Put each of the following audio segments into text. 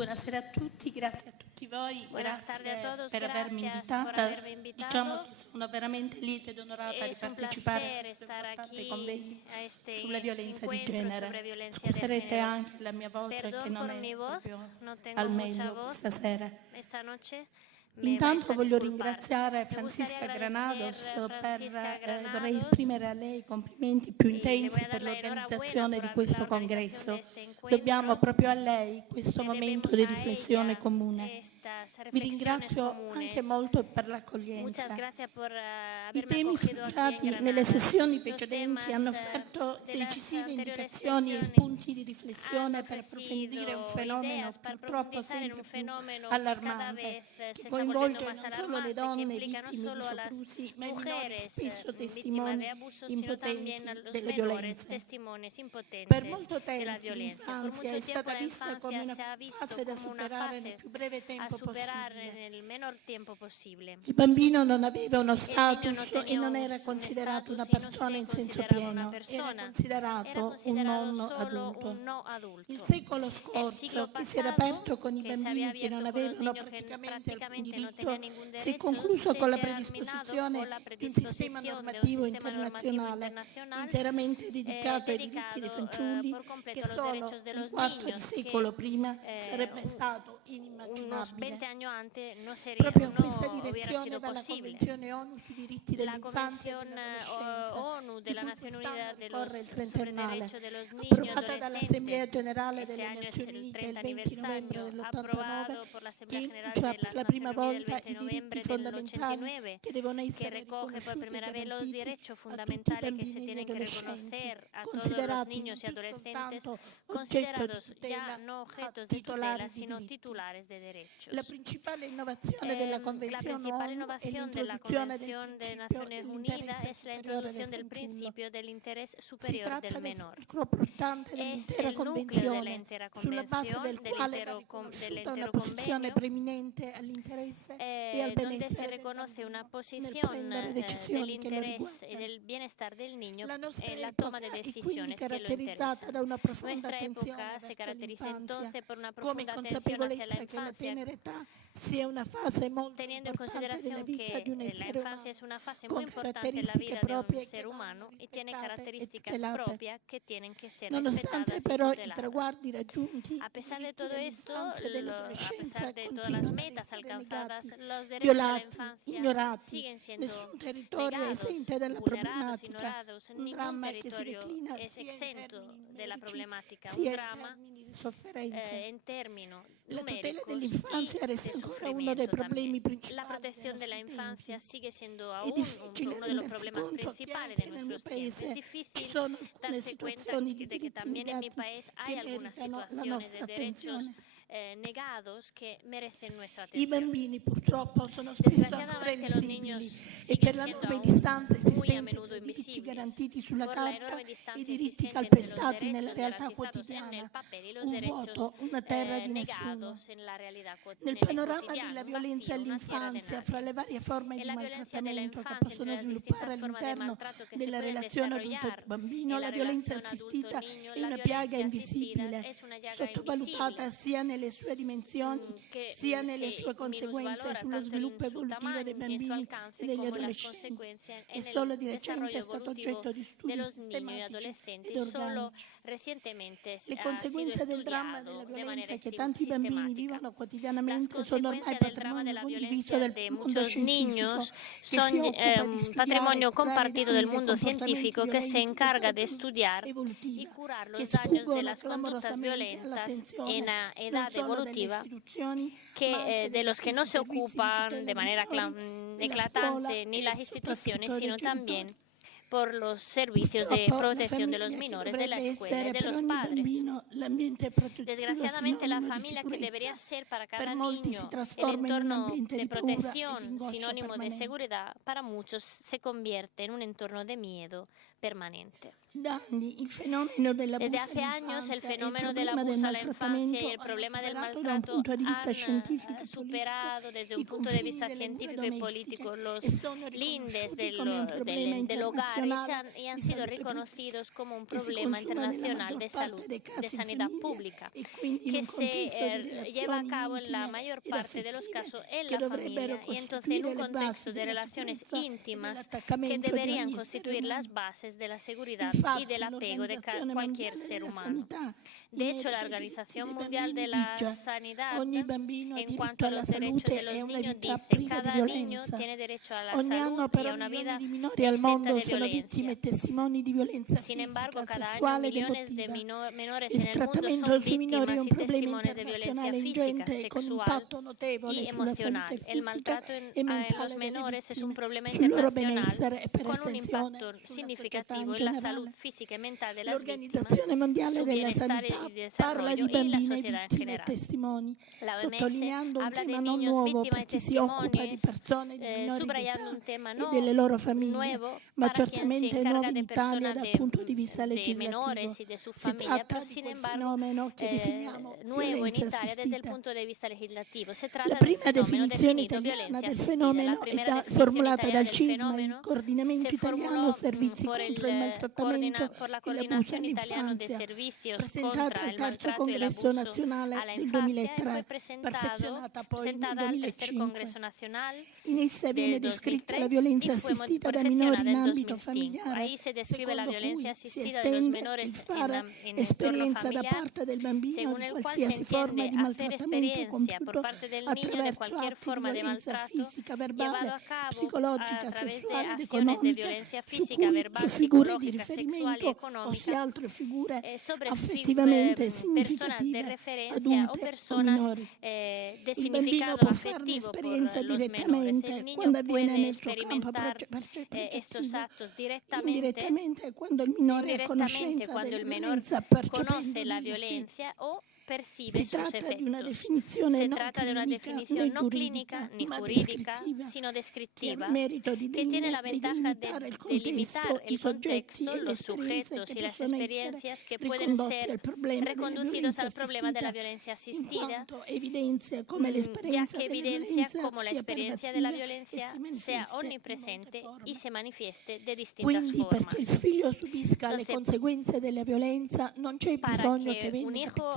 Buonasera a tutti, grazie a tutti voi, Buenas tardes a todos, per avermi gracias por invitata. haberme invitado. Diciamo che sono veramente lieta ed onorata di Es un partecipare a placer questo estar importante aquí convegno a este sulla violenza di encuentro genere. sobre violencia de Scuserete género. anche la mia voce che Perdón non por è mi voz, proprio no tengo al mucha meglio voz questa sera. esta noche. Intanto voglio disculpar. ringraziare Me gustaría Francisca Granados Francisca Granados, vorrei esprimere a lei i complimenti più le voy a intensi dar per la l'organizzazione enhorabuena di por questo la organización congresso. de este encuentro. Dobbiamo proprio a lei questo Le momento debemos di a riflessione ella comune. estas Vi reflexiones ringrazio comunes. anche molto per Muchas l'accoglienza. gracias por I haberme temi acogido aquí en affrontati Granada. nelle sessioni Los precedenti temas hanno offerto de las decisive anteriores indicazioni e sesiones spunti di han riflessione per approfondire un ofrecido fenomeno ideas para purtroppo profundizar en un sempre più fenómeno que cada allarmante, vez che se está volviendo coinvolge más non solo le alarmante, que donne implica no vittime di solo a las soprusi, ma i minori mujeres spesso víctimas testimoni de abusos, sino impotenti también a los delle menores violenze. testimonios Per impotentes molto de la tempo violencia. Por l'infanzia mucho è tiempo stata la vista come infancia una se ha visto fase da como una superare nel fase più breve a tempo superar possibile. en el menor tiempo posible. Il bambino non aveva uno El niño status no e tenía non un era un considerato una estatus y no persona se in senso consideraba una pieno, era persona, era considerato un considerado nonno solo adulto. un no adulto. Il secolo El siglo scorso, che si era pasado, aperto con i que se había bambini che non abierto con los avevano niños que praticamente alcun prácticamente no diritto, tenían ningún si è derecho, concluso se con la terminado predisposizione con la di un sistema predisposición de un normativo sistema normativo internazionale internacional interamente dedicato ai diritti dedicado dei fanciulli, por completo che a los solo derechos de un los quarto di niños, secolo que prima sarebbe stato unos 20 inimmaginabile. años antes Proprio in questa no hubiera direzione sido va la posible. Convenzione ONU sui diritti La dell'infanzia e Convención dell'adolescenza, ONU de di la cui Nación quest'anno Unida ricorre il sobre el trentennale, derecho de los niños y approvata dall'Assemblea adolescentes. Generale Este delle año es Nazioni el Unite il 30 20 novembre aniversario, dell'89, aprobado por la che Asamblea General enuncia de per las la prima Naciones Unidas el volta 20 i de diritti noviembre del fondamentali 89, che devono que essere recoge por riconosciuti e primera vez los garantiti derechos a tutti i fundamentales que se bambini e tienen agli que adolescenti, reconocer a todos los considerati niños y non più adolescentes, soltanto oggetto di considerados ya tutela, no ma objetos de tutela, titolari di sino diritti. titulares de derechos. La principale innovazione della La Convenzione principal ONU è innovación de la l'introduzione del Convención de principio Naciones Unidas dell'interesse es la superiore del introducción del fanciullo. principio del interés Si superior tratta del del menor. fulcro portante Es dell'intera el núcleo de la Convenzione, entera sulla base convención, del del quale va entero riconosciuta una posizione convenio, preminente all'interesse e al donde se benessere del reconoce una bambino nel posición prendere del decisioni che lo interés y riguardano. del bienestar del niño La nostra en la epoca toma de è quindi decisiones que lo caratterizzata interesan. da una profonda Nuestra attenzione época se verso caracteriza l'infanzia, entonces por una come profunda atención hacia la consapevolezza che la infancia, tenera età sia una fase molto teniendo en importante della consideración vita que di un la essere infancia umano, es una fase muy con importante en la caratteristiche vida de proprie un che ser vanno humano y tiene rispettate e características tutelate. propias que tienen que ser Nonostante respetadas y però i tuteladas. traguardi raggiunti, A i pesar de diritti todo esto, dell'infanzia e a dell'adolescenza pesar de todas las continuano ad metas essere alcanzadas, negati, los derechos de la violati, infancia ignorati. siguen siendo Nessun territorio è negados, esente dalla vulnerados, problematica, ignorados. un Ningún dramma che si territorio declina es sia in exento termini de la numerici problemática. Un sia in drama termini di sofferenze. en términos La tutela numéricos dell'infanzia y resta de ancora uno dei sufrimiento problemi también. principali La dei protección de la nostri infancia tempi. sigue siendo È aún difficile uno de los rendersi problemas conto che principales de anche nel mio nuestros tiempos. Es paese ci difícil sono alcune darse cuenta situazioni di de que diritti también en mi negati país hay che algunas meritano la situaciones de nostra derechos attenzione. negados que merecen nuestra I atención. bambini purtroppo sono spesso ancora Desgraciadamente los niños invisibili e per siguen la siendo enorme aún distanza muy a esistente menudo tra i diritti invisibles garantiti sulla por la carta enorme e i distancia diritti existente entre los calpestati nella derechos realtà garantizados en el quotidiana, papel y los un derechos vuoto, una terra di nessuno. negados en la realidad Nel en el panorama cotidiano, della un violenza vacío, una tierra de all'infanzia, nadie. fra le varie forme En di la violencia de la maltrattamento che infancia, entre possono las sviluppare distintas formas de all'interno maltrato que se della pueden relazione desarrollar adulto-bambino, en la la violenza relación assistita adulto-niño, è la una piaga violencia asistida invisibile, es una llaga sottovalutata invisible sia nelle sue dimensioni que sia nelle se sue conseguenze minusvalora sullo tanto sviluppo en su evolutivo dei tamaño y en su bambini e alcance degli como en las adolescenti consecuencias e en solo el di recente desarrollo è stato evolutivo oggetto di de studi los niños y sistematici adolescentes. ed Solo organici. recientemente Le ha sido conseguenze del dramma estudiado della de manera violenza che tanti bambini sistemática. vivono Las quotidianamente sono ormai consecuencias del drama de patrimonio la condiviso violencia del de mondo muchos scientifico niños che son si occupa di un studiare e patrimonio curare i compartido danni del dei mundo comportamenti científico que se violenti e encarga de della estudiar y evolutiva, curar che los daños de sfuggono las conductas clamorosamente violentas all'attenzione en la non edad solo delle evolutiva istituzioni, ma anche de degli los que no stessi se servizi di ocupan tutela de dei manera minori, della eclatante scuola ni e las soprattutto instituciones, dei sino genitori. también por los servicios de Purtroppo la protección de los famiglia che menores, de la dovrebbe escuela y essere de per los ogni padres. bambino l'ambiente protettivo Desgraciadamente, la sinonimo di familia que debería sicurezza, ser para per cada molti si niño el trasforma in un entorno ambiente de di paura e di protección, angoscia sinónimo de permanente. seguridad, para muchos se convierte en un entorno de miedo permanente. Desde hace años el fenómeno del abuso a la infancia y el problema del maltrato han superado desde un punto de vista científico y político los lindes del hogar y han sido reconocidos como un problema internacional de salud, de sanidad pública, que se lleva a cabo en la mayor parte de los casos en la familia y entonces en un contexto de relaciones íntimas que deberían constituir las bases de la seguridad y del apego de cualquier ser humano. De hecho, la Organización Mundial de la Sanidad, en cuanto a los derechos de los niños, dice que cada niño tiene derecho a la salud y a una vida exenta de violencia. Sin embargo, cada año millones de menores en el mundo son víctimas y testimonios de violencia física, sexual y emocional. El maltrato en los menores es un problema internacional con un impacto significativo en la salud física y mental de las víctimas, su bienestar y desarrollo y la sociedad en general. La OMS habla de niños víctimas y testimonios, subrayando un tema nuevo para quien se encarga de personas de menores y de su familia, pero sin embargo nuevo en Italia desde el punto de vista legislativo. Se trata del fenómeno definido violencia asistida. La primera definizione italiana del fenomeno se formulò por la Coordinación Italiana de Servicios contra el maltrato y el abuso a la infancia y fue presentada al tercer Congreso Nacional del 2003 y fue perfeccionada en 2005. Ahí se describe la violencia asistida de los menores en entorno familiar, según el cual se entiende hacer experiencia por parte del niño de cualquier forma de maltrato llevado a cabo a través de acciones de violencia física, verbal, psicológica, sexual y económica sobre personas de referencia o personas de significado afectivo por los menores. El niño puede experimentar estos actos directamente, indirectamente cuando el menor conoce la violencia o percibe sus efectos. Se trata de una definición no clínica ni jurídica, sino descriptiva, que tiene la ventaja de delimitar el contexto, los sujetos y las experiencias que pueden ser reconducidos al problema de la violencia asistida, ya que evidencia cómo la experiencia de la violencia sea omnipresente y se manifieste de distintas formas. Para que un hijo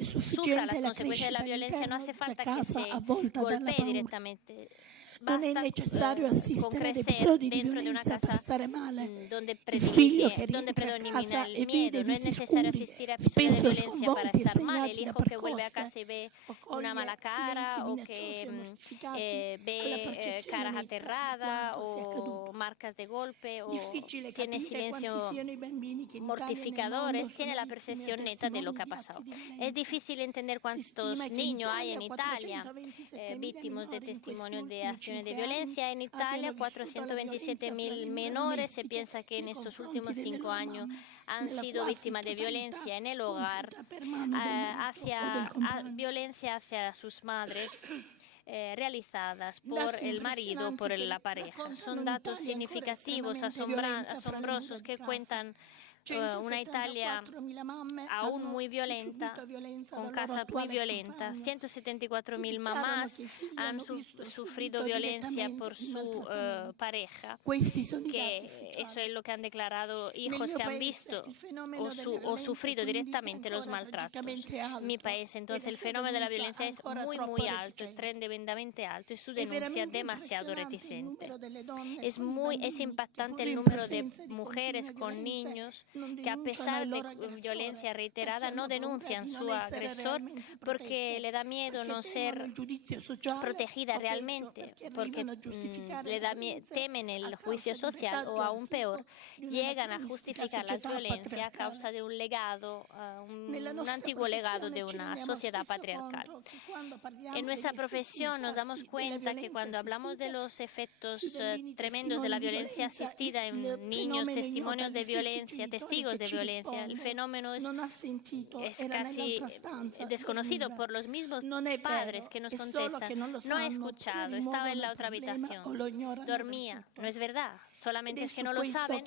sufra las consecuencias de la violencia no hace falta que se golpee directamente. Basta con crecer dentro de una casa donde predomina el miedo. No es necesario asistir a episodios de violencia para estar mal. El hijo que vuelve a casa y ve una mala cara o que ve caras aterradas o marcas de golpe o tiene silencio mortificadores, tiene la percepción neta de lo que ha pasado. Es difícil entender cuántos niños hay en Italia víctimas de testimonios de acciones de violencia. En Italia, 427.000 menores. Se piensa que en estos últimos 5 años han sido víctimas de violencia en el hogar, violencia hacia sus madres, realizadas por el marido o por la pareja. Son datos significativos, asombrosos, que cuentan una Italia aún muy violenta, con casas muy violentas. 174.000 mamás han sufrido violencia por su pareja, que eso es lo que han declarado hijos que han visto o sufrido directamente los maltratos. En mi país, entonces, el fenómeno de la violencia es muy alto, tremendamente alto, y su denuncia demasiado reticente. Es impactante el número de mujeres con niños que, a pesar de violencia reiterada, no denuncian su agresor porque le da miedo no ser protegida realmente, porque temen el juicio social o, aún peor, llegan a justificar las violencias a causa de un legado, un antiguo legado de una sociedad patriarcal. En nuestra profesión nos damos cuenta que cuando hablamos de los efectos tremendos de la violencia asistida en niños, testimonios de violencia, testigos de violencia. El fenómeno es casi desconocido por los mismos padres que nos contestan. No he escuchado, estaba en la otra habitación, dormía. No es verdad, solamente es que no lo saben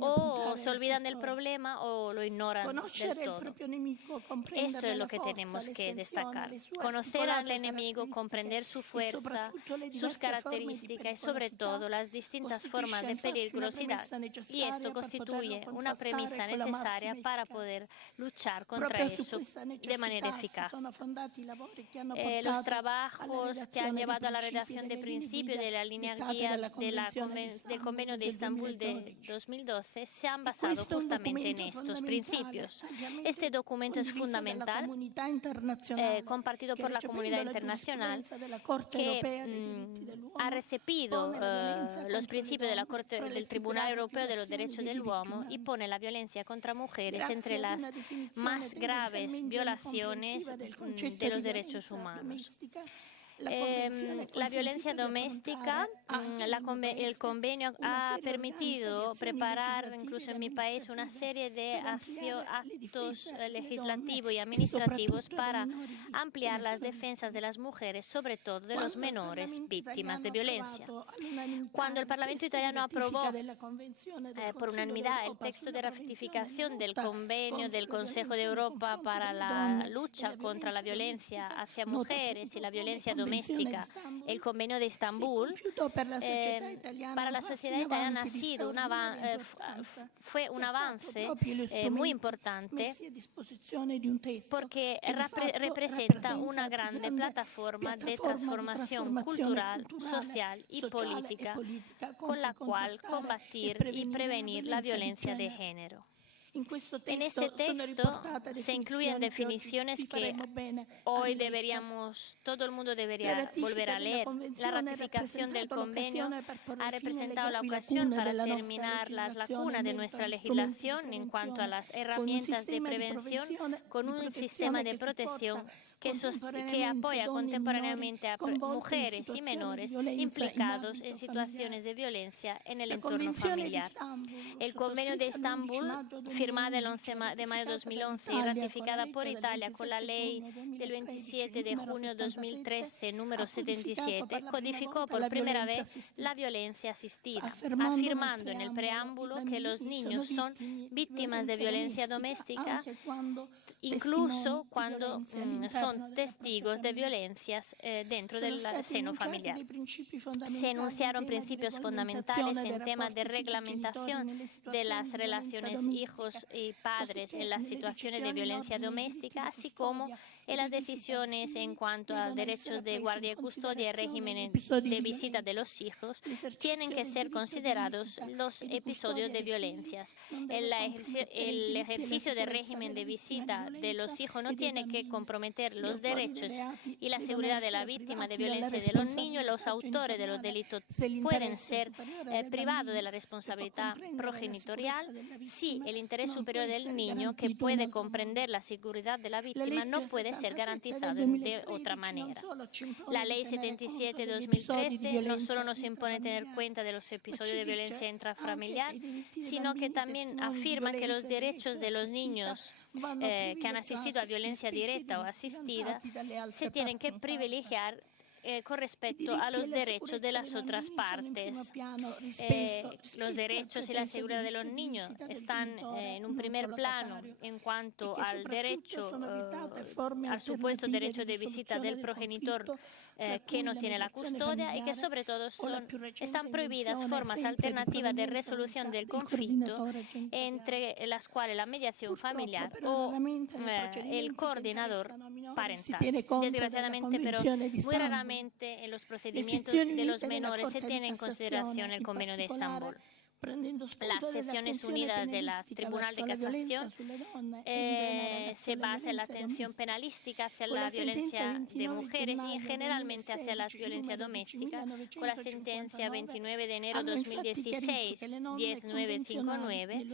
o se olvidan del problema o lo ignoran del todo. Esto es lo que tenemos que destacar. Conocer al enemigo, comprender su fuerza, sus características y sobre todo las distintas formas de peligrosidad. Y esto constituye una premisa necesaria para poder luchar contra eso de manera eficaz. Los trabajos que han llevado a la redacción de principios de la línea guía del Convenio de Estambul de 2012 se han basado justamente en estos principios. Este documento es fundamental, compartido por la comunidad internacional, que ha recibido los principios de la Corte del Tribunal Europeo de los Derechos del Hombre y pone la violencia contra mujeres entre las más graves violaciones de los derechos humanos. La violencia doméstica, el convenio ha permitido preparar, incluso en mi país, una serie de actos legislativos y administrativos para ampliar las defensas de las mujeres, sobre todo de los menores víctimas de violencia. Cuando el Parlamento italiano aprobó por unanimidad el texto de ratificación del convenio del Consejo de Europa para la lucha contra la violencia hacia mujeres y la violencia doméstica, el convenio de Estambul, para la sociedad italiana ha sido fue un avance muy importante porque representa una grande plataforma de transformación cultural, social y política con la cual combatir y prevenir la violencia de género. En este texto se incluyen definiciones que hoy todo el mundo debería volver a leer. La ratificación del convenio ha representado la ocasión para terminar las lagunas de nuestra legislación en cuanto a las herramientas de prevención con un sistema de protección que apoya contemporáneamente a mujeres y menores implicados en situaciones de violencia en el entorno familiar. El convenio de Estambul, firmada el 11 de mayo de 2011 y ratificada por Italia con la ley del 27 de junio de 2013, número 77, codificó por primera vez la violencia asistida, afirmando en el preámbulo que los niños son víctimas de violencia doméstica, incluso cuando son testigos de violencias dentro del seno familiar. Se enunciaron principios fundamentales en temas de reglamentación de las relaciones hijos y padres en las situaciones de violencia doméstica, así como en las decisiones en cuanto a derechos de guardia y custodia y régimen de visita de los hijos, tienen que ser considerados los episodios de violencias. El ejercicio del régimen de visita de los hijos no tiene que comprometer los derechos y la seguridad de la víctima de violencia de los niños. Los autores de los delitos pueden ser privados de la responsabilidad progenitorial si el interés superior del niño, que puede comprender la seguridad de la víctima, no puede ser garantizado de otra manera. La Ley 77/2013 no solo nos impone tener cuenta de los episodios de violencia intrafamiliar, sino que también afirma que los derechos de los niños que han asistido a violencia directa o asistida se tienen que privilegiar con respecto a los derechos de las otras partes. Los derechos y la seguridad de los niños están en un primer plano en cuanto al derecho, al supuesto derecho de visita del progenitor que no tiene la custodia, y que sobre todo están prohibidas formas alternativas de resolución del conflicto, entre las cuales la mediación familiar o el coordinador parental. Desgraciadamente, pero muy raramente en los procedimientos de los menores se tiene en consideración el Convenio de Estambul. Las secciones unidas del Tribunal de Casación se basa en la atención penalística hacia la violencia de mujeres y generalmente hacia la violencia doméstica. Con la sentencia 29 de enero de 2016, 10959,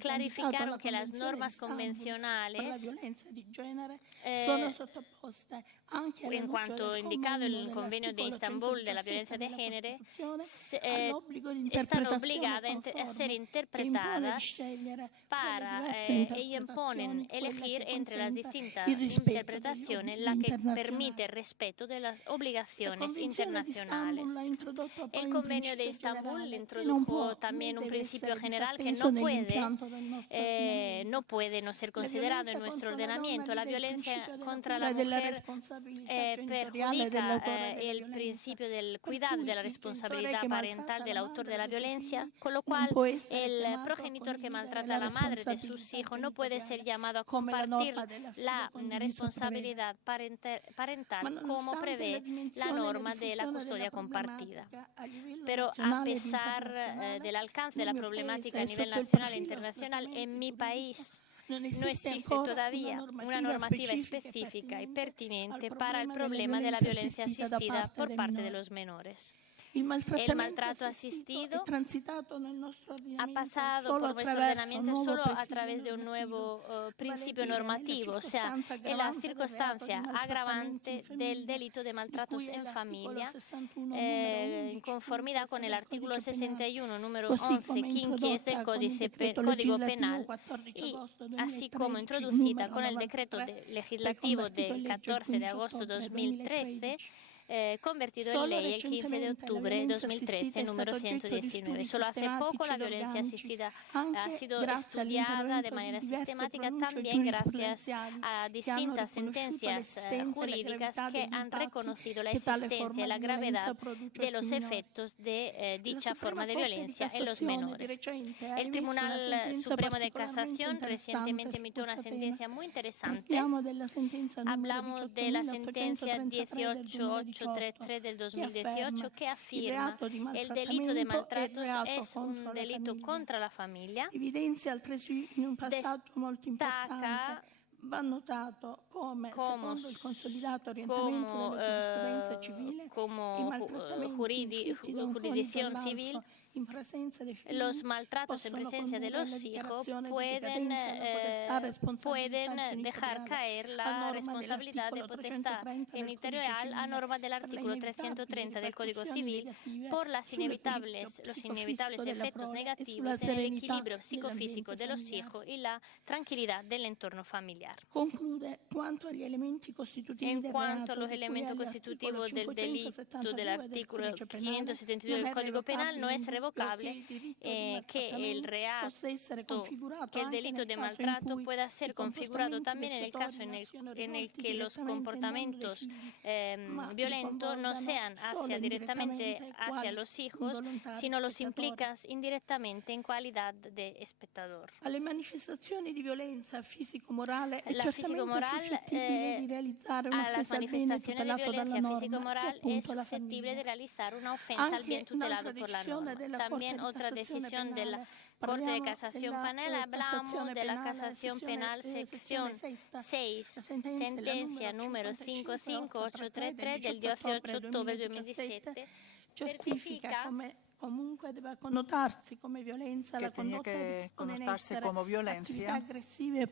clarificaron que las normas convencionales, en cuanto indicado en el Convenio de Estambul de la violencia de género, están obligadas obligada a ser interpretada ellos imponen elegir entre las distintas interpretaciones la que permite el respeto de las obligaciones internacionales. El Convenio de Estambul introdujo también un principio general que no puede no ser considerado en nuestro ordenamiento. La violencia contra la mujer perjudica el principio del cuidado de la responsabilidad parental del autor de la violencia, con lo cual el progenitor que maltrata a la madre de sus hijos no puede ser llamado a compartir la responsabilidad parental como prevé la norma de la custodia compartida. Pero a pesar del alcance de la problemática a nivel nacional e internacional, en mi país no existe todavía una normativa específica y pertinente para el problema de la violencia asistida por parte de los menores. El maltrato asistido ha pasado por nuestro ordenamiento solo a través de un nuevo principio normativo, o sea, en la circunstancia agravante del delito de maltratos en familia, en conformidad con el artículo 61, número 11, quinquies del Código Penal, y así como introducida con el decreto legislativo del 14 de agosto de 2013, convertido en ley el 15 de octubre de 2013, número 119. Solo hace poco la violencia asistida ha sido estudiada de manera sistemática también gracias a distintas sentencias jurídicas que han reconocido la existencia y la gravedad de los efectos de dicha forma de violencia en los menores. El Tribunal Supremo de Casación recientemente emitió una sentencia muy interesante. Hablamos de la sentencia 18833 del 2018 que afirma el delito de maltratos es un delito contra la familia. Destaca va notato come, secondo il consolidato orientamento della giurisprudenza civile, i maltrattamenti jurisdicción civil, los maltratos en presencia de los hijos pueden dejar caer la responsabilidad de potestad genitorial a norma del artículo 330 del Código Civil por los inevitables efectos negativos en el equilibrio psicofísico de los hijos y la tranquilidad del entorno familiar. Conclude quanto agli elementi costitutivi en cuanto a los elementos constitutivos del delito del artículo 572 del Código Penal, no es revocable que el delito de maltrato pueda ser configurado también en el caso en el que los comportamientos violentos no sean directamente hacia los hijos, sino los implican indirectamente en calidad de espectador. Alle manifestazioni di violenza fisico-morale è la fisico-moral, a las manifestaciones de violencia físico-moral es susceptible de realizar una ofensa al bien tutelado por la norma. También otra decisión de la Corte de Casación Penal, hablamos de la Casación Penal sección 6, sentencia número 55833 del 18 de octubre de 2017, certifica comunque deve connotarsi come violenza la condotta con violencia,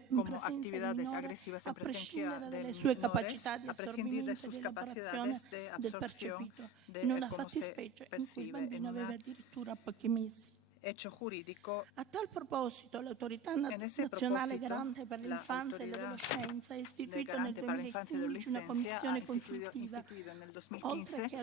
como actividades agresivas en presencia delle sue capacità di a prescindir de sus capacidades de absorción de in una cómo se fattispecie in cui il percibe en bambino aveva un addirittura pochi mesi. hecho jurídico. A tal proposito, l'autorità nazionale garante per l'infanzia e l'adolescenza ha istituito nel 2015 una commissione consultiva, oltre che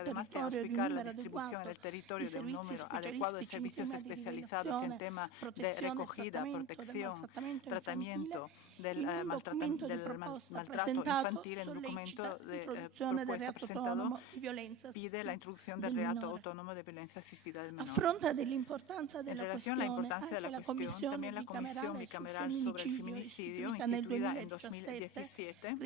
ad auspicare la distribuzione sul territorio di un numero adeguato del territorio de un número adecuado de servicios especializados en tema de recogida, protección, tratamiento del maltrato infantil. En un documento de propuesta presentado pide la introducción del reato autónomo de violencia asistida del menor. A fronte dell'importanza della en relación a la importancia de la cuestión, también la Comisión Bicameral sobre el Feminicidio, instituida en 2017,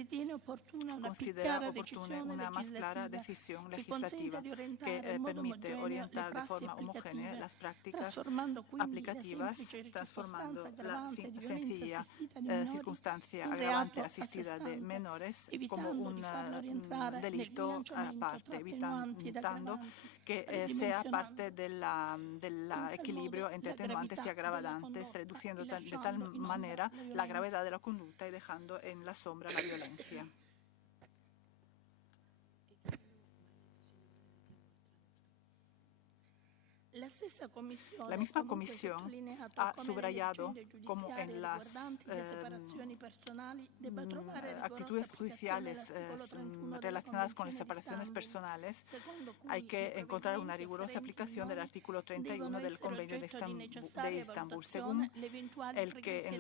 considera oportuna una más clara decisión legislativa que permite orientar de forma homogénea las prácticas aplicativas, transformando la sencilla circunstancia agravante asistida de menores como un delito aparte, evitando que sea parte del equilibrio entre atenuantes y agravantes, reduciendo de tal manera la gravedad de la conducta y dejando en la sombra la violencia. La misma comisión ha subrayado cómo en las actitudes judiciales relacionadas con las separaciones personales hay que encontrar una rigurosa aplicación del artículo 31 del Convenio de Estambul, según el que en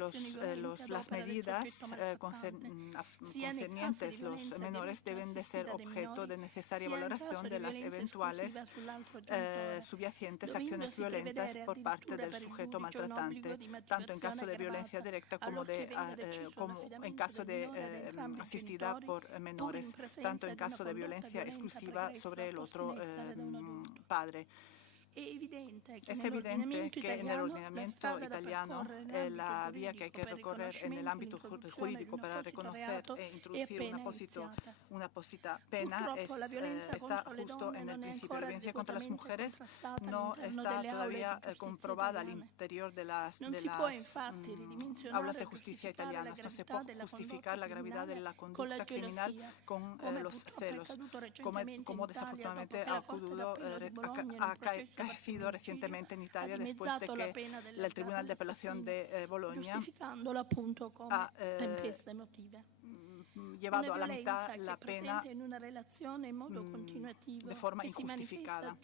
las medidas concernientes los menores deben de ser objeto de necesaria valoración de las eventuales subyacentes acciones violentas por parte del sujeto maltratante, tanto en caso de violencia directa como en caso de asistida por menores, tanto en caso de violencia exclusiva sobre el otro padre. Es evidente que en el ordenamiento italiano la vía que hay que recorrer en el ámbito jurídico para reconocer e introducir una apposita pena está justo en el principio. La violencia contra las mujeres no está todavía comprobada al interior de las aulas de justicia italianas. No se puede justificar la gravedad de la conducta criminal con los celos, como desafortunadamente ha acaecido recientemente en Italia después de que el Tribunal de Apelación de Bolonia ha llevado a la mitad la pena de forma injustificada.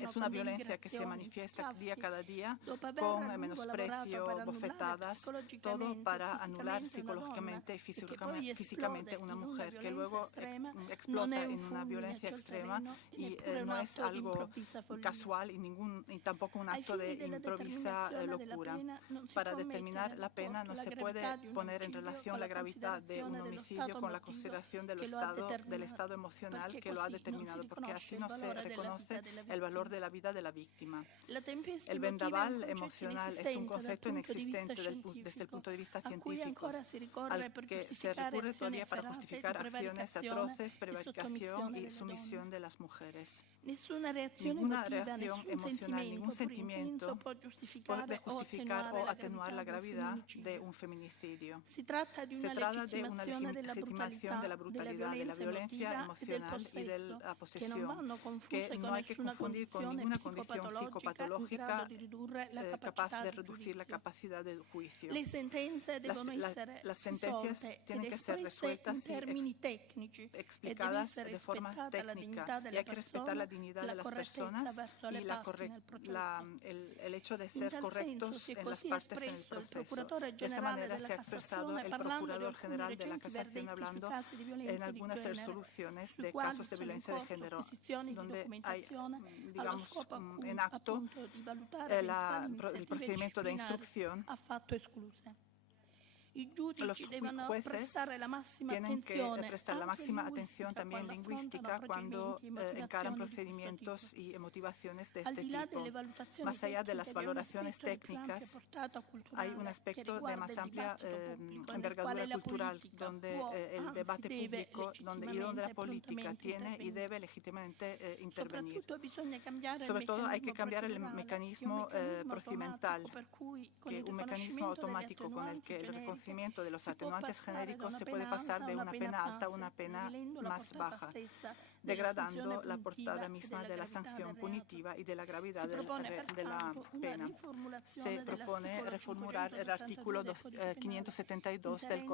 Es una violencia que se manifiesta día cada día con menosprecio, bofetadas, todo para anular psicológicamente y físicamente una mujer que luego explota en una violencia extrema y no es algo casual y tampoco un acto de improvisa locura. Para determinar la pena no se puede poner en relación la gravedad de un homicidio con la consideración del estado emocional que lo ha determinado, porque así no se reconoce el valor de la vida de la víctima. El vendaval emocional es un concepto inexistente desde el punto de vista científico, al que se recurre todavía para justificar acciones atroces, prevaricación y sumisión de las mujeres. Ninguna reacción emocional, ningún sentimiento puede justificar o atenuar la gravedad de un feminicidio. Se trata de una legitimación de la brutalidad, de la violencia emocional y de la posesión, que no hay que confundir con ninguna condición psicopatológica capaz de reducir la capacidad de juicio. Las sentencias tienen que ser resueltas y explicadas de forma técnica, y hay que respetar la dignidad de las personas y el hecho de ser correctos en las partes en el proceso. De esa manera se ha expresado el Procurador General de la Casación hablando en algunas resoluciones de casos de violencia de género, donde hay, digamos, en acto el procedimiento de instrucción. Los jueces tienen que prestar la máxima atención también lingüística cuando encaran procedimientos y motivaciones de este tipo. Más allá de las valoraciones técnicas, hay un aspecto de más amplia envergadura cultural, donde el debate público y donde la política tiene y debe legítimamente intervenir. Sobre todo hay que cambiar el mecanismo procedimental, un mecanismo automático con el que el reconocimiento de los atenuantes genéricos se puede pasar de una pena alta a una pena más baja, degradando la portada misma de la sanción punitiva y de la gravedad de la pena. Se propone reformular el artículo 572 del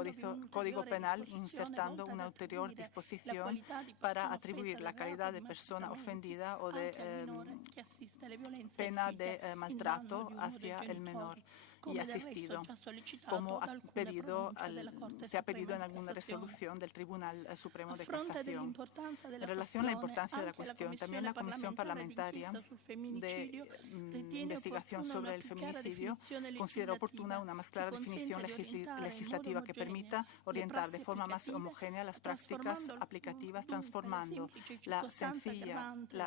Código Penal, insertando una ulterior disposición para atribuir la calidad de persona ofendida o de pena de maltrato hacia el menor y asistido, como se ha pedido en alguna resolución del Tribunal Supremo de Casación. En relación a la importancia de la cuestión, también la Comisión Parlamentaria de Investigación sobre el Feminicidio considera oportuna una más clara definición legislativa que permita orientar de forma más homogénea las prácticas aplicativas, transformando la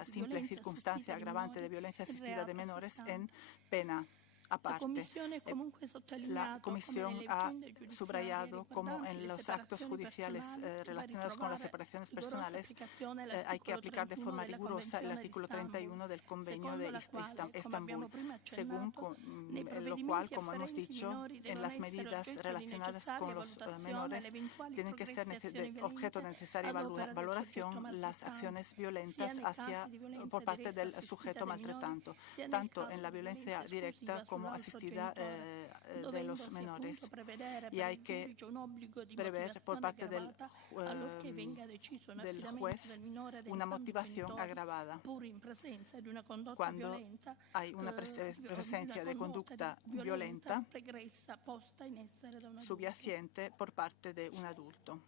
simple circunstancia agravante de violencia asistida de menores en pena aparte. La Comisión ha subrayado cómo en los actos judiciales relacionados con las separaciones personales hay que aplicar de forma rigurosa el artículo 31 del Convenio de Estambul, según lo cual, como hemos dicho, en las medidas relacionadas con los menores tienen que ser objeto de necesaria valoración las acciones violentas por parte del sujeto maltratante, tanto en la violencia directa como asistida de los menores. Y hay que prever por parte del juez una motivación agravada cuando hay una presencia de conducta violenta subyacente por parte de un adulto.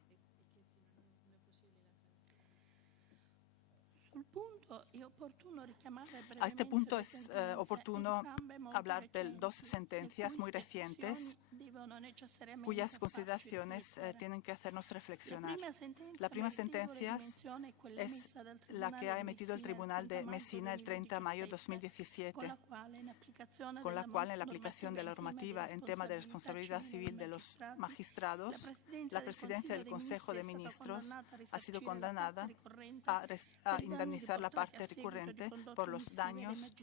A este punto es oportuno hablar de dos sentencias muy recientes cuyas consideraciones tienen que hacernos reflexionar. La primera sentencia es la que ha emitido el Tribunal de Messina el 30 de mayo de 2017, con la cual, en la aplicación de la normativa en tema de responsabilidad civil de los magistrados, la presidencia del Consejo de Ministros ha sido condenada a indemnizar la parte recurrente por los daños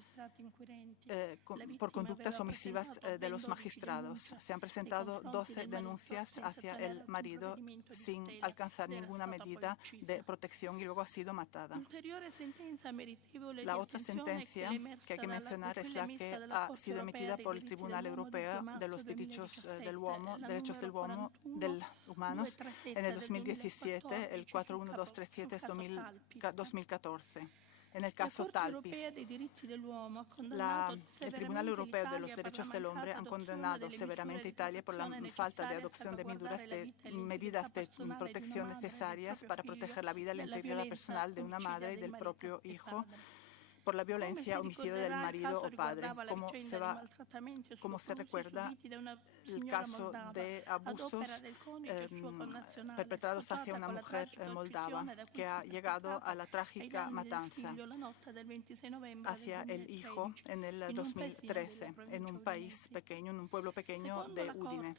por conductas omisivas de los magistrados. Se han presentado 12 denuncias hacia el marido sin alcanzar ninguna medida de protección y luego ha sido matada. La otra sentencia que hay que mencionar es la que ha sido emitida por el Tribunal Europeo de los Derechos Humanos en el 2017, el 41237-2014. En el caso Talpis, el Tribunal Europeo de los Derechos del Hombre ha condenado severamente a Italia por la falta de adopción de medidas de protección necesarias para proteger la vida y la integridad personal de una madre y del propio hijo por la violencia homicida del marido o padre. Como se recuerda, el caso de abusos perpetrados hacia una mujer moldava que ha llegado a la trágica matanza hacia el hijo en el 2013 en un país pequeño, en un pueblo pequeño de Udine.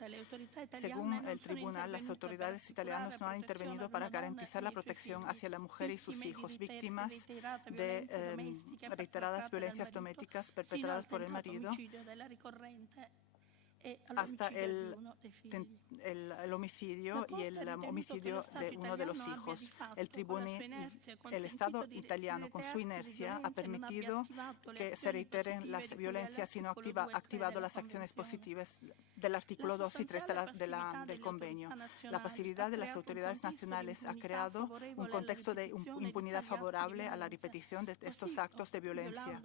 Según el tribunal, las autoridades italianas no han intervenido para garantizar la protección hacia la mujer y sus hijos, víctimas de reiteradas violencias domésticas perpetradas por el marido, hasta el homicidio y el homicidio de uno de los hijos. El Estado italiano, con su inercia, ha permitido que se reiteren las violencias y no ha activado las acciones positivas del artículo 2 y 3 del convenio. La pasividad de las autoridades nacionales ha creado un contexto de impunidad favorable a la repetición de estos actos de violencia,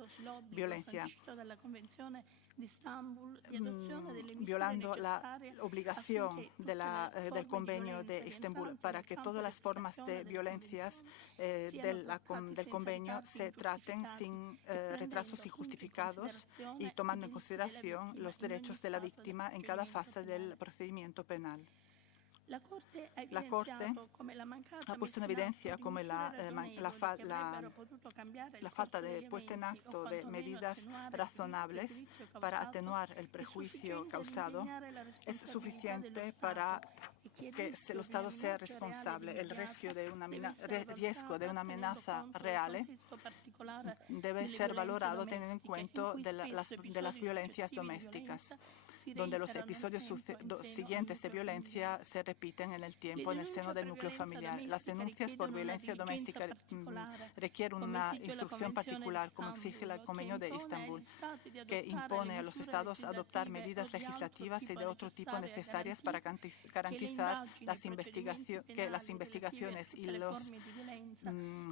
violando la obligación del Convenio de Estambul para que todas las formas de violencias del convenio se traten sin retrasos injustificados y tomando en consideración los derechos de la víctima en cada fase del procedimiento penal. La Corte ha puesto en evidencia como la falta de puesta en acto de medidas razonables para atenuar el perjuicio causado es suficiente para que el Estado sea responsable. El riesgo de una amenaza real debe ser valorado teniendo en cuenta de las violencias domésticas, donde los episodios siguientes de violencia se repiten en el tiempo en el seno del núcleo familiar. Las denuncias por violencia doméstica requieren una instrucción particular, como exige el Convenio de Estambul, que impone a los Estados adoptar medidas legislativas y de otro tipo necesarias para garantizar que las investigaciones y los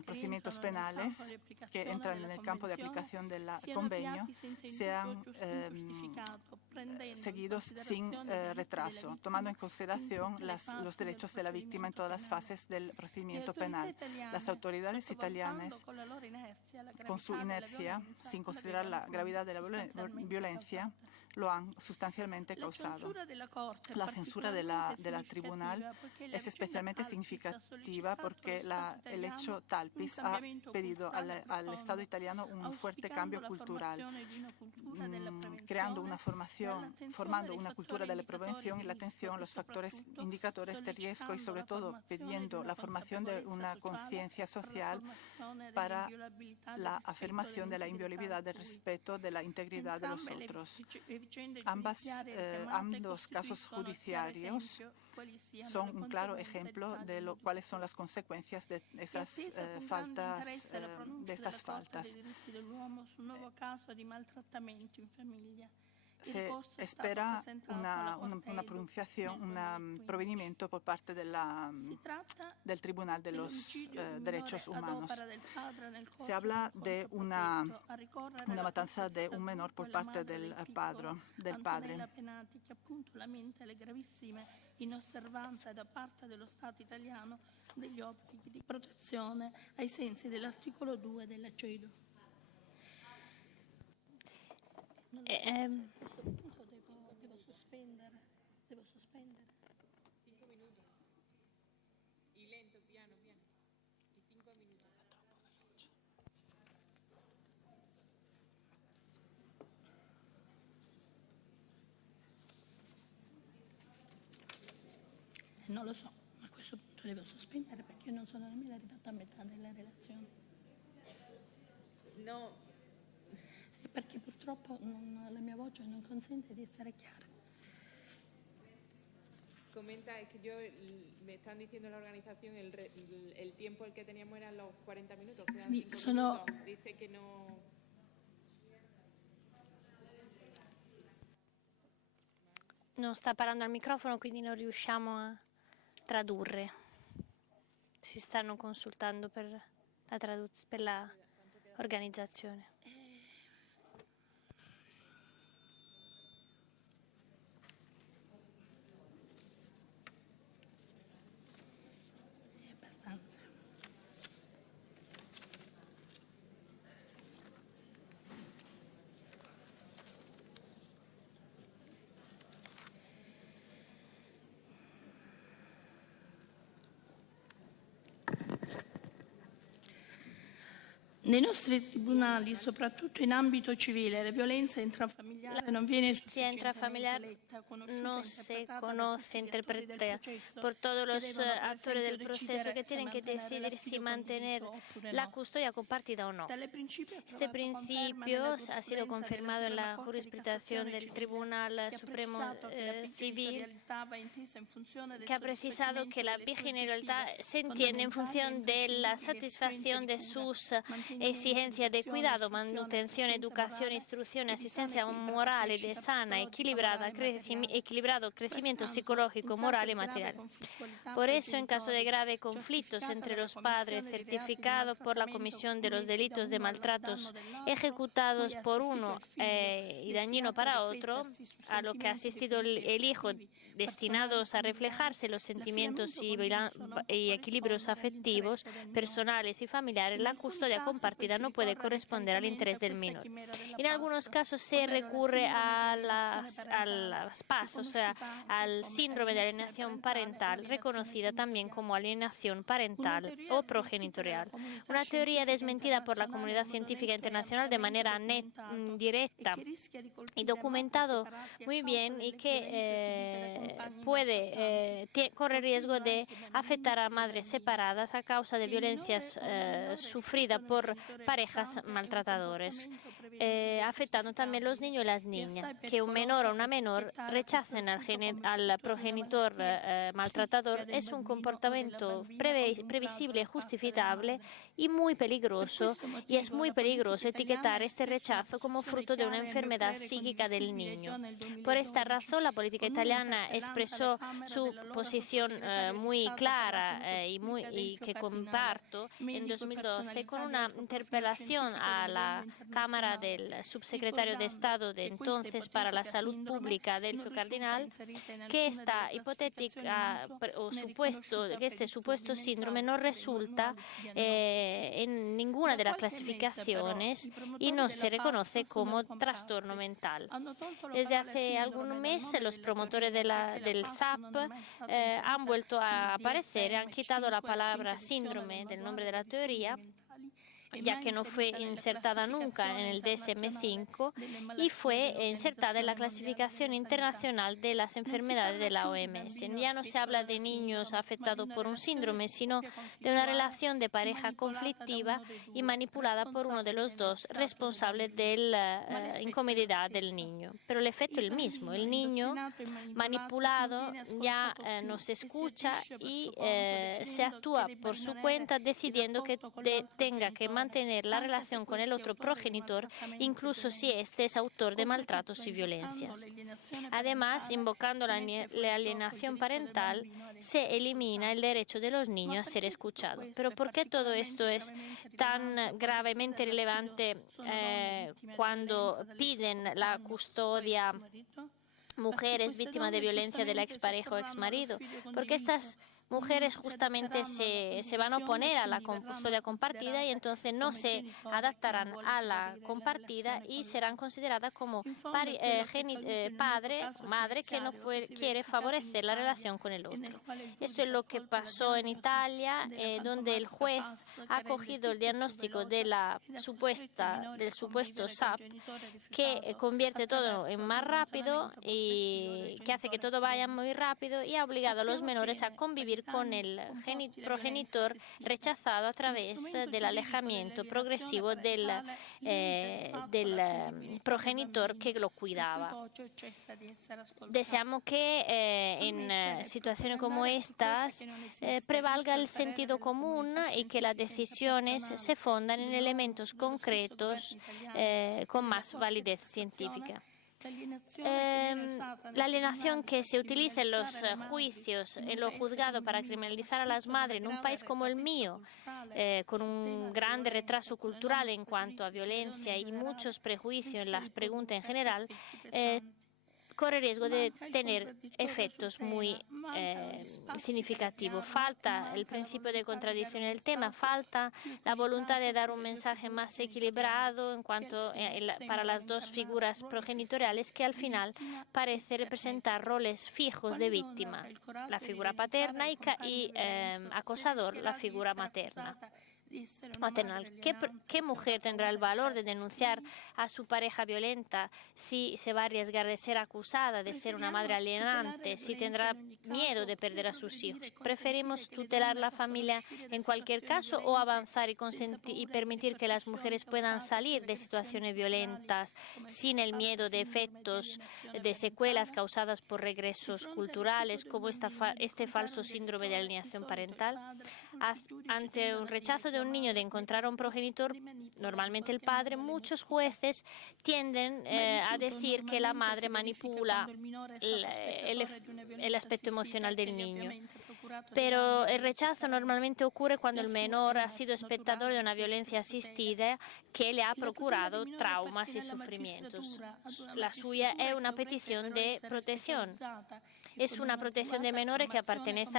procedimientos penales que entran en el campo de aplicación del convenio sean seguidos sin retraso, tomando en consideración los derechos de la víctima en todas las fases del procedimiento penal. Las autoridades italianas, con su inercia, sin considerar la gravedad de la violencia, lo han sustancialmente causado. La censura de la tribunal es especialmente significativa porque el hecho Talpis ha pedido al Estado italiano un fuerte cambio cultural, creando formando una cultura de la prevención y la atención a los factores indicadores de riesgo y sobre todo pidiendo la formación de una conciencia social para la afirmación de la inviolabilidad del respeto de la integridad de los otros. Ambos casos judiciarios son un claro ejemplo de cuáles son las consecuencias de estas faltas. Se espera una pronunciación, un provvedimento por parte del Tribunal de los Derechos Humanos. Se habla de una matanza de un menor por parte del padre. Inosservanza da parte dello Stato italiano degli obblighi di protezione ai sensi dell'articolo 2 della CEDU. Devo sospendere. 5 minuti. Y lento, piano. Y 5 minuti. Non lo so, a questo punto devo sospendere perché io non sono nemmeno arrivata a metà della relazione. No. Perché purtroppo la mia voce non consente di essere chiara. Comenta que me están diciendo la organización el tiempo el que teníamos eran los 40 minutos. Quedan 5 minutos. Dice que no. Non sta parlando al microfono, quindi non riusciamo a tradurre. Si stanno consultando per la organizzazione. Nei nostri tribunali, soprattutto in ambito civile, la violenza intrafamiliare non viene intrafamiliar no se conoce, interpreta por todos los actores del proceso que tienen que decidir si mantener la custodia compartida o no. Este principio ha sido confirmado en la jurisprudencia del Tribunal Supremo Civil, que ha precisado que la bigenitalidad se entiende en función de la satisfacción de sus exigencia de cuidado, manutención, educación, instrucción, asistencia moral y sana, equilibrado crecimiento psicológico, moral y material. Por eso, en caso de grave conflictos entre los padres, certificado por la Comisión de los Delitos de Maltratos ejecutados por uno y dañino para otro, a lo que ha asistido el hijo, destinados a reflejarse los sentimientos y equilibrios afectivos, personales y familiares, la custodia compartida no puede corresponder al interés del menor. En algunos casos se recurre a las PAS, o sea, al síndrome de alienación parental, reconocida también como alienación parental o progenitorial. Una teoría desmentida por la comunidad científica internacional de manera directa y documentado muy bien y que corre riesgo de afectar a madres separadas a causa de violencias sufridas por parejas maltratadores, afectando también los niños y las niñas. Que un menor o una menor rechacen al progenitor maltratador es un comportamiento previsible, justificable y muy peligroso, y es muy peligroso etiquetar este rechazo como fruto de una enfermedad psíquica del niño. Por esta razón, la política italiana expresó su posición muy clara y que comparto en 2012 con una interpelación a la Cámara de el subsecretario de Estado de entonces para la Salud Pública, Delfio Cardinal, que esta hipotética o supuesto, que este supuesto síndrome no resulta en ninguna de las clasificaciones y no se reconoce como trastorno mental. Desde hace algún mes, los promotores del SAP han vuelto a aparecer, han quitado la palabra síndrome del nombre de la teoría, ya que no fue insertada nunca en el DSM-5 y fue insertada en la clasificación internacional de las enfermedades de la OMS. Ya no se habla de niños afectados por un síndrome, sino de una relación de pareja conflictiva y manipulada por uno de los dos responsables de la incomodidad del niño. Pero el efecto es el mismo. El niño manipulado ya no se escucha y se actúa por su cuenta, decidiendo que tenga que mantener la relación con el otro progenitor, incluso si éste es autor de maltratos y violencias. Además, invocando la alienación parental, se elimina el derecho de los niños a ser escuchados. Pero ¿por qué todo esto es tan gravemente relevante cuando piden la custodia mujeres víctimas de violencia de la expareja o exmarido? Porque estas mujeres justamente se van a oponer a la custodia compartida y entonces no se adaptarán a la compartida y serán consideradas como padre o madre que no quiere favorecer la relación con el otro. Esto es lo que pasó en Italia, donde el juez ha acogido el diagnóstico del supuesto SAP, que convierte todo en más rápido y que hace que todo vaya muy rápido y ha obligado a los menores a convivir con el progenitor rechazado a través del alejamiento progresivo del progenitor que lo cuidaba. Deseamos que en situaciones como estas prevalga el sentido común y que las decisiones se fondan en elementos concretos con más validez científica. La alienación que se utiliza en los juicios, en lo juzgado para criminalizar a las madres en un país como el mío, con un grande retraso cultural en cuanto a violencia y muchos prejuicios en las preguntas en general, corre riesgo de tener efectos muy significativos. Falta el principio de contradicción en el tema, falta la voluntad de dar un mensaje más equilibrado en cuanto para las dos figuras progenitoriales que al final parece representar roles fijos de víctima, la figura paterna y acosador, la figura maternal. ¿Qué mujer tendrá el valor de denunciar a su pareja violenta si se va a arriesgar de ser acusada de ser una madre alienante, si tendrá miedo de perder a sus hijos? ¿Preferimos tutelar la familia en cualquier caso o avanzar y permitir que las mujeres puedan salir de situaciones violentas sin el miedo de efectos, de secuelas causadas por regresos culturales como este falso síndrome de alienación parental? Ante un rechazo de un niño de encontrar a un progenitor, normalmente el padre, muchos jueces tienden a decir que la madre manipula el aspecto emocional del niño. Pero el rechazo normalmente ocurre cuando el menor ha sido espectador de una violencia asistida que le ha procurado traumas y sufrimientos. La suya es una petición de protección. Es una protección de menores que pertenece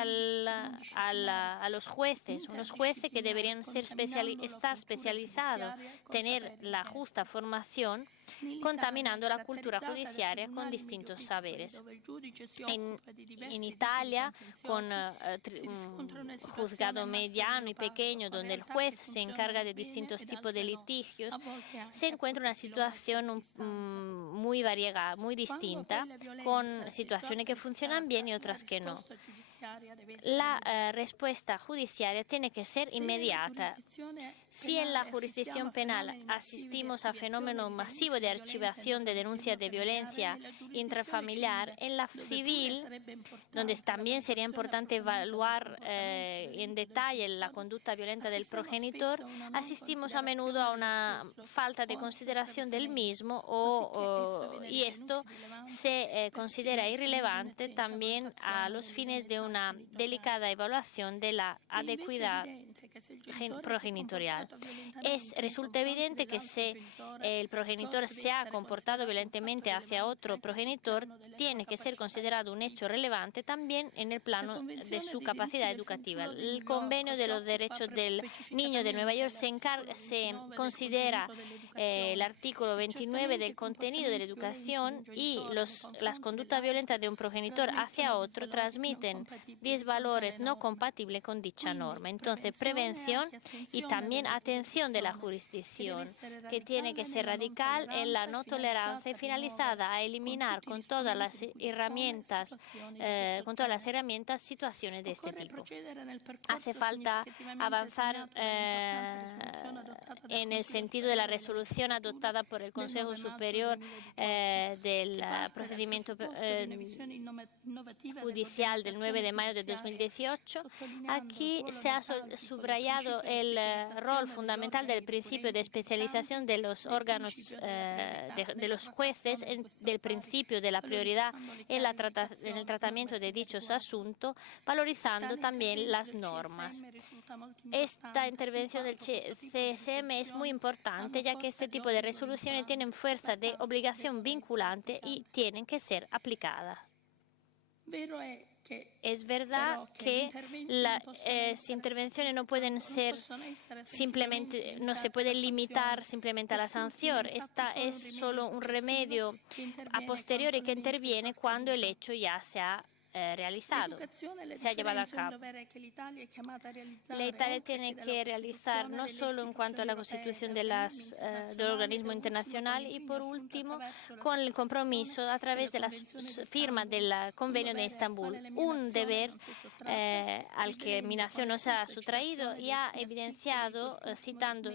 a los jueces, unos jueces que deberían estar especializados, tener la justa formación, contaminando la cultura judiciaria con distintos saberes. En Italia, con un juzgado mediano y pequeño, donde el juez se encarga de distintos tipos de litigios, se encuentra una situación muy variada, muy distinta, con situaciones que funcionan bien y otras que no. La respuesta judiciaria tiene que ser inmediata. Si en la jurisdicción penal asistimos a fenómenos masivos de archivación de denuncias de violencia intrafamiliar, en la civil, donde también sería importante evaluar en detalle la conducta violenta del progenitor, asistimos a menudo a una falta de consideración del mismo o y esto se considera irrelevante también a los fines de una delicada evaluación de la adecuidad progenitorial. Resulta evidente que si el progenitor se ha comportado violentemente hacia otro progenitor, tiene que ser considerado un hecho relevante también en el plano de su capacidad educativa. El Convenio de los Derechos del Niño de Nueva York se considera el artículo 29 del contenido de la educación, y las conductas violentas de un progenitor hacia otro transmiten valores no compatibles con dicha norma. Entonces, prevención y también atención de la jurisdicción, que tiene que ser radical en la no tolerancia y finalizada a eliminar con todas las herramientas situaciones de este tipo. Hace falta avanzar en el sentido de la resolución adoptada por el Consejo Superior del Procedimiento Judicial del 9 de mayo de 2018. Aquí se ha subrayado el rol fundamental del principio de especialización de los órganos de los jueces, del principio de la prioridad en el tratamiento de dichos asuntos, valorizando también las normas. Esta intervención del CSM es muy importante, ya que este tipo de resoluciones tienen fuerza de obligación vinculante y tienen que ser aplicadas. Es verdad que las intervenciones no pueden ser simplemente, no se puede limitar simplemente a la sanción. Esta es solo un remedio a posteriori que interviene cuando el hecho ya se ha realizado, se ha llevado a cabo. La Italia tiene que realizar no solo en cuanto a la constitución del organismo internacional y, por último, con el compromiso a través de la firma del Convenio de Estambul, un deber al que mi nación no se ha sustraído y ha evidenciado, citando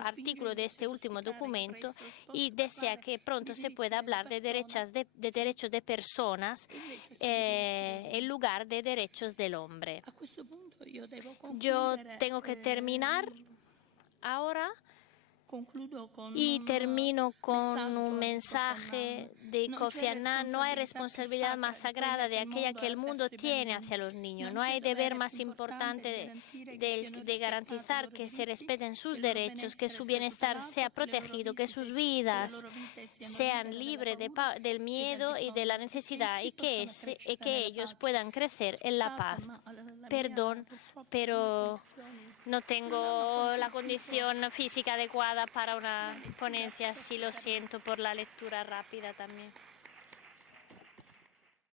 artículos de este último documento, y desea que pronto se pueda hablar de derechos de personas en lugar de derechos del hombre. Yo tengo que terminar ahora y termino con un mensaje de Kofi Annan. No hay responsabilidad más sagrada de aquella que el mundo tiene hacia los niños. No hay deber más importante de garantizar que se respeten sus derechos, que su bienestar sea protegido, que sus vidas sean libres del miedo y de la necesidad, y que ellos puedan crecer en la paz. Perdón, pero no tengo la condición física adecuada para una ponencia, sí, lo siento por la lectura rápida también.